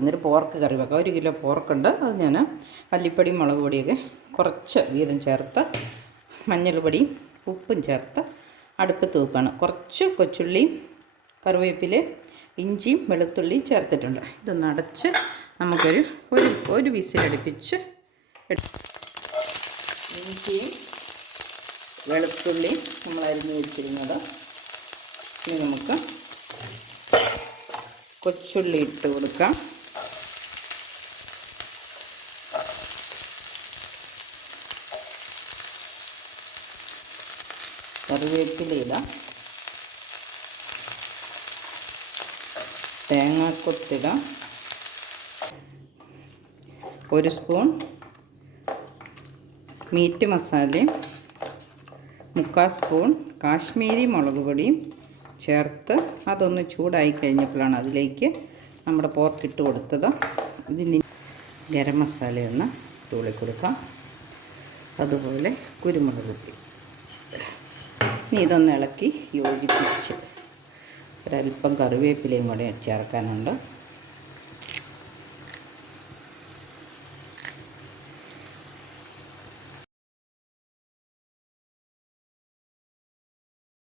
ഇന്നൊരു പോർക്ക് കറി വെക്കാം. 1 കിലോ പോർക്കുണ്ട്. അത് ഞാൻ മല്ലിപ്പൊടിയും മുളക് പൊടിയൊക്കെ കുറച്ച് വീതം ചേർത്ത് മഞ്ഞൾപ്പൊടിയും ഉപ്പും ചേർത്ത് അടുപ്പത്ത് വെക്കുകയാണ്. കുറച്ച് കൊച്ചുള്ളിയും കറിവേപ്പിലയും ഇഞ്ചിയും വെളുത്തുള്ളിയും ചേർത്തിട്ടുണ്ട്. ഇതൊന്ന് അടച്ച് നമുക്കൊരു വിസിലടുപ്പിച്ച് ഇഞ്ചിയും വെളുത്തുള്ളിയും നമ്മൾ അരിഞ്ഞ് വെച്ചിരുന്നത് ഇനി നമുക്ക് കൊച്ചുള്ളി ഇട്ട് കൊടുക്കാം. കറിവേപ്പില ഇടാം. തേങ്ങാക്കൊത്തിടാം. 1 സ്പൂൺ മീറ്റ് മസാലയും 3/4 സ്പൂൺ കാശ്മീരി മുളക് പൊടിയും ചേർത്ത് അതൊന്ന് ചൂടായി കഴിഞ്ഞപ്പോഴാണ് അതിലേക്ക് നമ്മുടെ പോർക്ക് ഇട്ട് കൊടുത്തത്. ഇതിന് ഗരം മസാലയൊന്ന് തൂളി കൊടുക്കാം. അതുപോലെ കുരുമുളക് പൊടി. ഇനി ഇതൊന്ന് ഇളക്കി യോജിപ്പിച്ച് ഒരല്പം കറിവേപ്പിലയും കൂടെ ചേർക്കാനുണ്ട്.